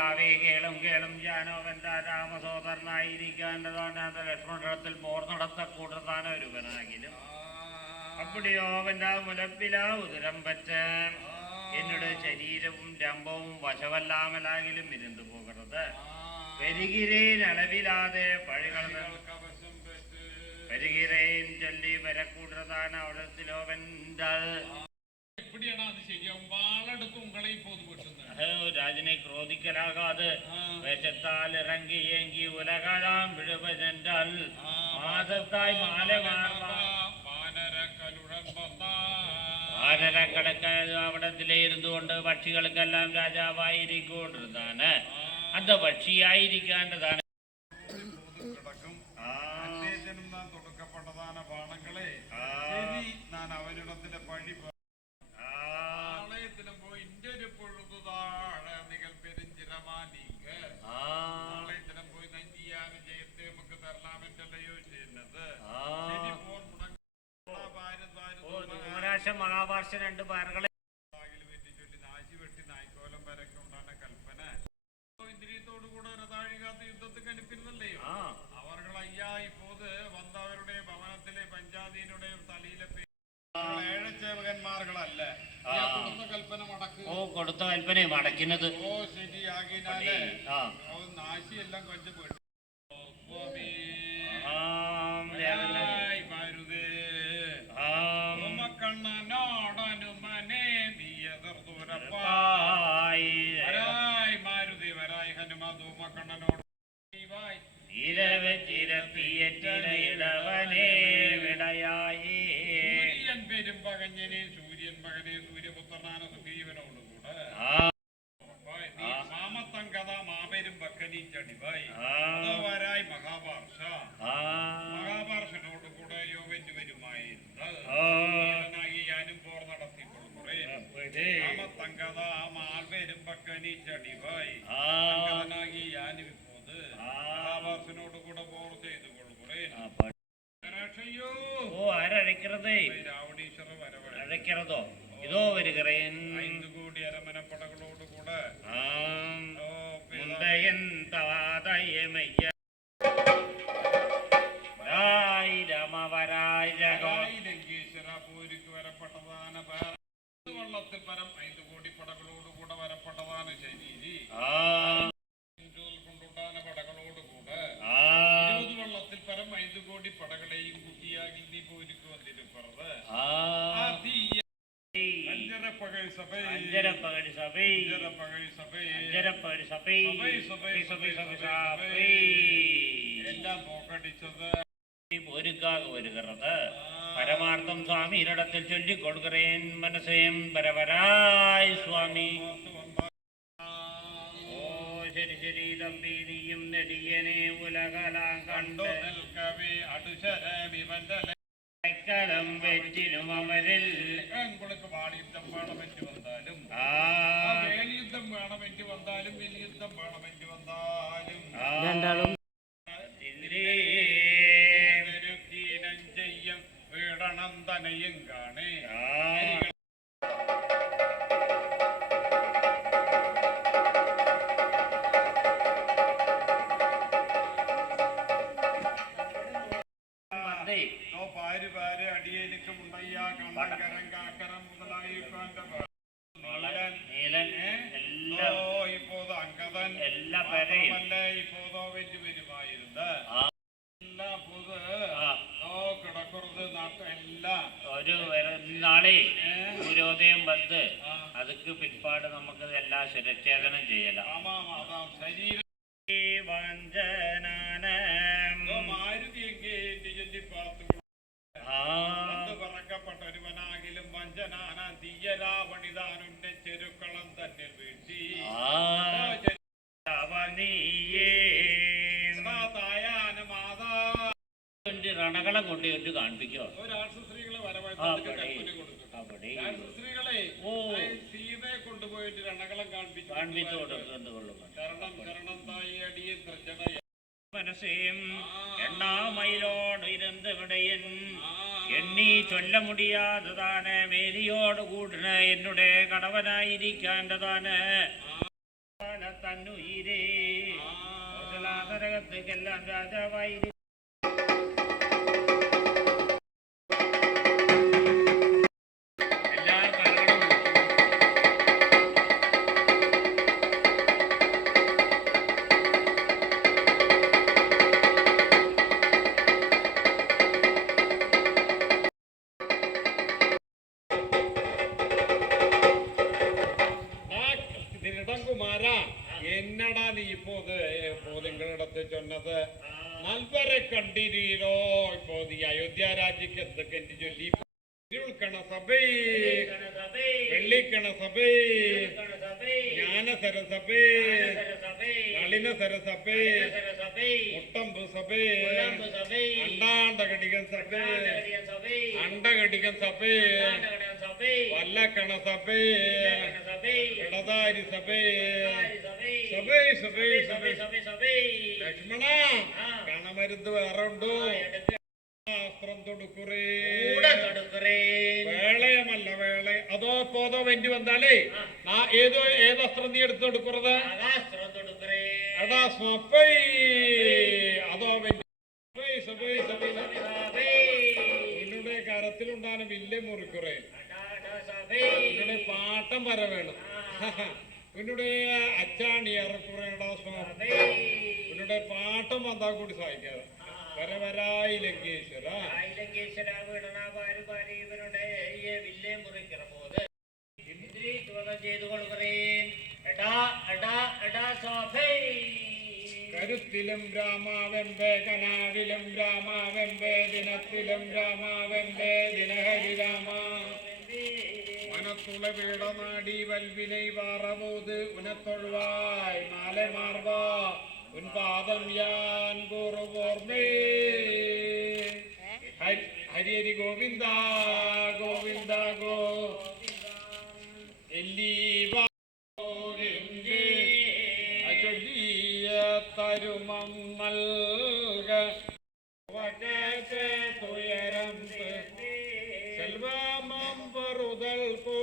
മാതാവേ കേളും കേളും ജാനോവൻ രാമസോദരനായിരിക്കേണ്ടതാണ് ലക്ഷ്മണത്തിൽ പോർ നടത്തക്കൂടുതാന ഒരുവനാകിലും അപ്പടിയോ അവൻ്റെ മുലപ്പിലാ ഉദരം പറ്റ് എന്നോട് ശരീരവും രംഭവും വശവല്ലാമലാകിലും ഇരുന്നു പോകരുത് പെരുകിരേൻ അളവിലാതെ പഴികൾ പെരുകിരേൻ ചൊല്ലി വരക്കൂടുതാന അവിടത്തിലോവൻ്റെ രാജനെ ക്രോധിക്കലാകാതെ വേഷത്താൽ ഇറങ്ങിയെങ്കി ഉലകാഴാം വിഴുവെന്റാൽ മാസത്തായി മാലമാരക്കടക്ക അവിടത്തിലെ ഇരുന്നുകൊണ്ട് പക്ഷികൾക്കെല്ലാം രാജാവായിരിക്കൊണ്ടിരുന്നാണ് അത് പക്ഷിയായിരിക്കേണ്ടതാണ്. മഹാഭാഷ രണ്ട് പാറകളെ ഇന്ദ്രിയത്തോടുകൂടെ രഥാഴികാത്ത യുദ്ധത്തിൽ കലിപ്പിരുന്നല്ലയോ അവർകളയ്യാ ഇപ്പോത് വന്നവരുടെ ഭവനത്തിലെ പഞ്ചാതീനുടെ തലയിലെ ഏഴച്ചേവകന്മാർകളല്ല കൽപ്പന മടക്ക് കൊടുത്ത കൽപ്പന മടക്കുന്നത് ശരിയാകിനാലേ നാശിയെല്ലാം കൊഞ്ചു പോയിട്ട് പേരും പകഞ്ഞനെ സൂര്യൻ മകനെ സൂര്യപുത്രനാന സുഗ്രീവനോടുകൂടെ മാമത്തം കഥ മാപെരും പക്കനി ചടിവായി വരായി മഹാഭാർഷനോടുകൂടെ യോവന് വരുമായിരുന്നു ഞാനും പോർ നടത്തിക്കൊള്ളുറേ മാമത്തം കഥ മാൽപേരും പക്കനി ചടിവായി ഞാനും ഇപ്പോത് മഹാഭാർഷനോടുകൂടെ പോർ ചെയ്തു കൊള്ളുറേ അഴയ്க்கிறതോ ഇതോ വരുകറേൻ 5 കോടി അരമനപ്പടകളോടുകൂടെ ലങ്കേശ്വര പോരിക്ക് വരപ്പെട്ടതാണ് വള്ളത്തിൽ പരം 5 കോടി പടകളോടുകൂടെ വരപ്പെട്ടതാണ് ശരീരി കൊണ്ടുണ്ടാന പടകളോടുകൂടെ 20 വള്ളത്തിൽ പരം 5 കോടി പടകളെയും കുട്ടിയാകി നീ പോരിക്ക് വന്നിരിപ്പറത് എല്ലാം പോക്കടിച്ചത് ഒരുക്കാക വരുகிறது പരമാർത്ഥം സ്വാമി ഇരിടത്തിൽ ചൊല്ലിക്കൊടുக்கிறேன் മനസ്സേം പരവരായ് സ്വാമി. ശരി ശരി തമ്പി നീയും നെടിയനെ ഉലകലാം കണ്ടു നിൽക്കവേ അടുശരം വെറ്റിലും അമരിൽ വാണിയുദ്ധം വേണമെങ്കിൽ വന്നാലും വേലിയുദ്ധം വേണമെങ്കിൽ വന്നാലും വലിയുദ്ധം വേണമെങ്കിൽ വന്നാലും രണ്ടാളും ചെയ്യും വീടണം തനയും കാണേ അടിയേനിക്ക് മുണ്ടയ്യ കണ്ണകരം കാക്കരം മുതലായി ഇപ്പോത് അങ്കദൻ ഇപ്പോതോ വെച്ച് വരുമായിരുന്നു എല്ലാ പൊത് കിടക്കുന്നത് എല്ലാം ഒരു നാളെ സൂര്യോദയം വന്ന് അതുക്ക് പിൻപാട് നമുക്ക് എല്ലാം ശിരച്ഛേദനം ചെയ്യലാം. ശരീരം പറക്കപ്പെട്ടൊരുവനാകിലും വഞ്ചനാന തീയരാവണിതാനുന്റെ ചെരുക്കളം തന്നെ വീഴ്ത്തി രണകളെ കൊണ്ടുപോയിട്ട് കാണിപ്പിക്കോ സ്ത്രീകളെ സീതയെ കൊണ്ടുപോയിട്ട് രണകളം കാണിപ്പിച്ചു കരണം തായി അടിയെ മനസ്സേയും എണ്ണാമയിലോട് ഇരുന്ന് വിടയൻ എണ്ണി ചൊല്ല മുടിയാതതാണ് വേദിയോട് കൂടിന് എന്നുടെ കടവനായിരിക്കേണ്ടതാണ്. തന്നുയിരേ നരകത്തേക്കെല്ലാം രാജാവായി എന്നടാ നീ നിങ്ങളിടത്ത് ചൊന്നത് നൽവരെ കണ്ടിരീരോ ഇപ്പോ നീ അയോധ്യ രാജ്യക്ക് എന്തൊക്കെ എന്റെ ചൊല്ലി ഇരുൾക്കണ സഭേ വെള്ളിക്കണ സഭേ ജ്ഞാനസര സഭേ നളിനസര സഭേ മുട്ടമ്പ് സഭേ അണ്ടാണ്ടകടികൻ സഭേ അണ്ടകടികൻ സഭേ വല്ലക്കണ സഭേ ഇടതാരി സഭേ സഭേ സഭേ സഭേ ലക്ഷ്മണ കണമരുന്ന് വേറെ ഉണ്ടോ ശാസ്ത്രം തൊടുക്കുറേ വേളയമല്ല വേള അതോ പോതോ വെന്റി വന്നാലേ ഏതസ്ത്രം നീ എടുത്ത് കൊടുക്കുന്നത് എടാ സ്വപ്പൈ അതോ വെന്റി കരത്തിലുണ്ടാകുന്ന വില്ല് മുറിക്കുറേ ഉന്നുടെ പാട്ടം വര വേണം ഉന്നുടെ അച്ചാണി ഇറക്കുറേടാ സ്വപ്പൈ ഉന്നുടെ പാട്ടം വന്നാ കൂടി സഹായിക്കാതെ വരവരായി ലങ്കേശ്വര വില്ലേ മുറിക്കിற പോത് ഇന്ദ്രി തുകം ചെയ്തുകൊള്ളുകറേ കരുത്തിലും രാമാവെമ്പേ കനാവിലും രാമാവെമ്പേ ദിനത്തിലും രാമാവെമ്പേ ദിനഹരി രാമ മനത്തുള വീടനാടി വൽവിനെ വാറപോത് ഉനത്തൊഴുവായി മാലെ മാർവാ ഉൻപാദം യാൻ ഗോർമേ ഹരി ഹരി ഗോവിന്ദ ഗോവിന്ദ ഗോ തരുമം നൽക തുയരം സെൽവമം പൊറുതൽ പോ